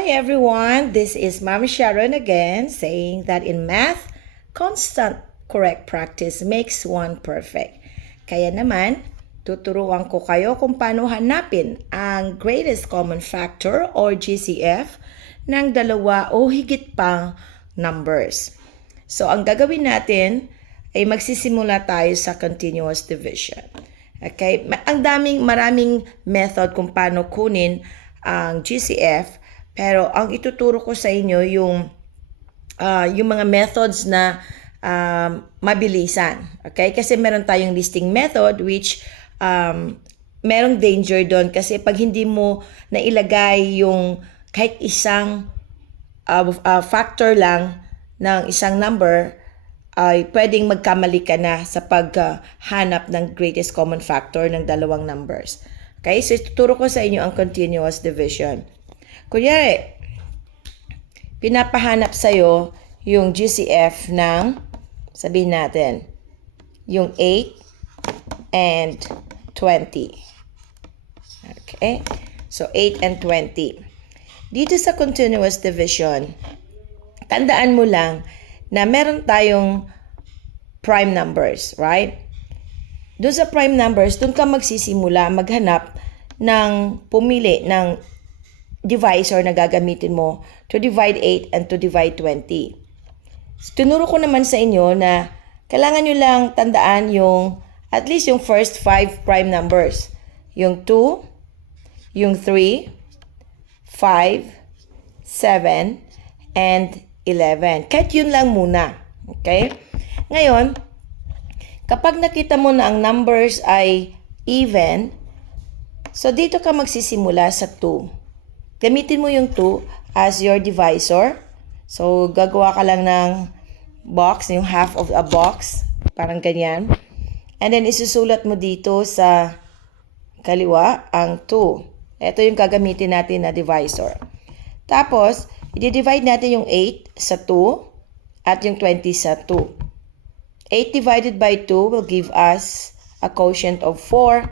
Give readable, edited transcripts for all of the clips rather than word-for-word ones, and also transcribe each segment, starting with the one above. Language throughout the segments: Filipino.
Hi everyone, this is Ma'am Sharon again saying that in math, constant correct practice makes one perfect. Kaya naman, tuturuan ko kayo kung paano hanapin ang greatest common factor or GCF ng dalawa o higit pang numbers. So ang gagawin natin ay magsisimula tayo sa continuous division. Okay? Maraming method kung paano kunin ang GCF. Pero ang ituturo ko sa inyo yung mga methods na mabilisan. Okay? Kasi meron tayong listing method which merong danger doon kasi pag hindi mo nailagay yung kahit isang factor lang ng isang number, ay pwedeng magkamali ka na sa paghanap ng greatest common factor ng dalawang numbers. Okay? So ituturo ko sa inyo ang continuous division. Kunyari, pinapahanap sa'yo yung GCF ng, sabihin natin, yung 8 and 20. Okay? So, 8 and 20. Dito sa continuous division, tandaan mo lang na meron tayong prime numbers, right? Doon sa prime numbers, doon ka magsisimula maghanap ng pumili ng divisor na gagamitin mo to divide 8 and to divide 20. Tinuro ko naman sa inyo na kailangan nyo lang tandaan yung at least yung first 5 prime numbers. Yung 2, yung 3, 5, 7, and 11. Kahit yun lang muna. Okay? Ngayon, kapag nakita mo na ang numbers ay even, so dito ka magsisimula sa 2. Gamitin mo yung 2 as your divisor. So, gagawa ka lang ng box, yung half of a box. Parang ganyan. And then, isusulat mo dito sa kaliwa ang 2. Ito yung gagamitin natin na divisor. Tapos, i-divide natin yung 8 sa 2 at yung 20 sa 2. 8 divided by 2 will give us a quotient of 4.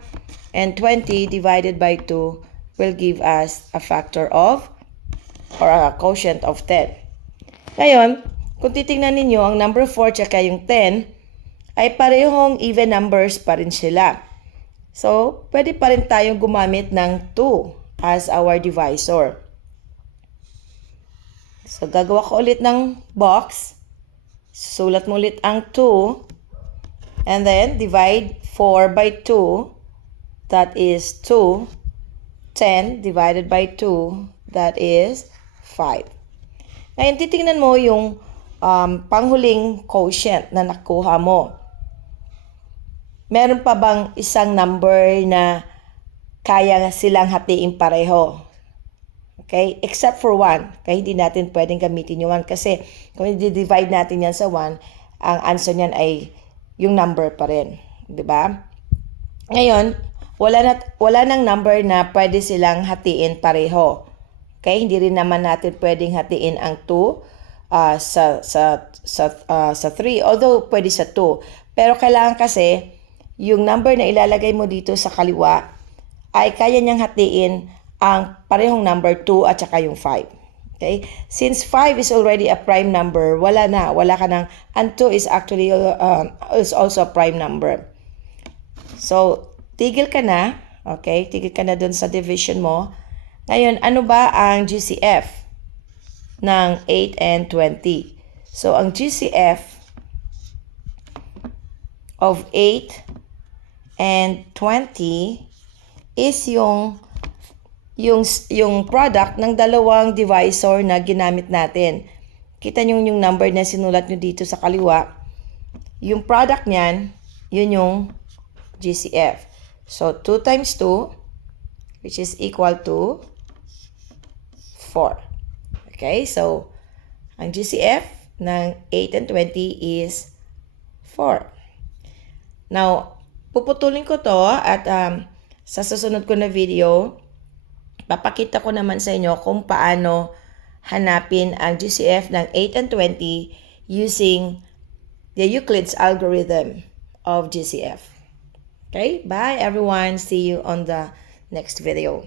And 20 divided by 2 will give us a factor of or a quotient of 10. Ngayon, kung titingnan ninyo, ang number 4 tsaka yung 10 ay parehong even numbers pa rin sila. So, pwede pa rin tayong gumamit ng 2 as our divisor. So, gagawa ko ulit ng box. Sulat mo ulit ang 2. And then, divide 4 by 2. That is 2. 10 divided by 2, that is 5. Ngayon, titingnan mo yung panghuling quotient na nakuha mo. Meron pa bang isang number na kaya silang hatiin pareho? Okay? Except for 1. Kaya hindi natin pwedeng gamitin yung 1 kasi kung i-divide natin yan sa 1, ang answer niyan ay yung number pa rin. Diba? Ngayon, wala nang number na pwede silang hatiin pareho. Okay? Hindi rin naman natin pwedeng hatiin ang 2 sa 3. Although, pwede sa 2. Pero kailangan kasi, yung number na ilalagay mo dito sa kaliwa ay kaya niyang hatiin ang parehong number 2 at saka yung 5. Okay? Since 5 is already a prime number, wala ka nang, and 2 is actually is also a prime number. So, tigil ka na, okay? Tigil ka na dun sa division mo. Ngayon, ano ba ang GCF ng 8 and 20? So, ang GCF of 8 and 20 is yung product ng dalawang divisor na ginamit natin. Kita nyo yung number na sinulat nyo dito sa kaliwa. Yung product niyan, yun yung GCF. So, 2 times 2, which is equal to 4. Okay? So, ang GCF ng 8 and 20 is 4. Now, puputulin ko to at sa susunod ko na video, papakita ko naman sa inyo kung paano hanapin ang GCF ng 8 and 20 using the Euclid's algorithm of GCF. Okay, bye everyone. See you on the next video.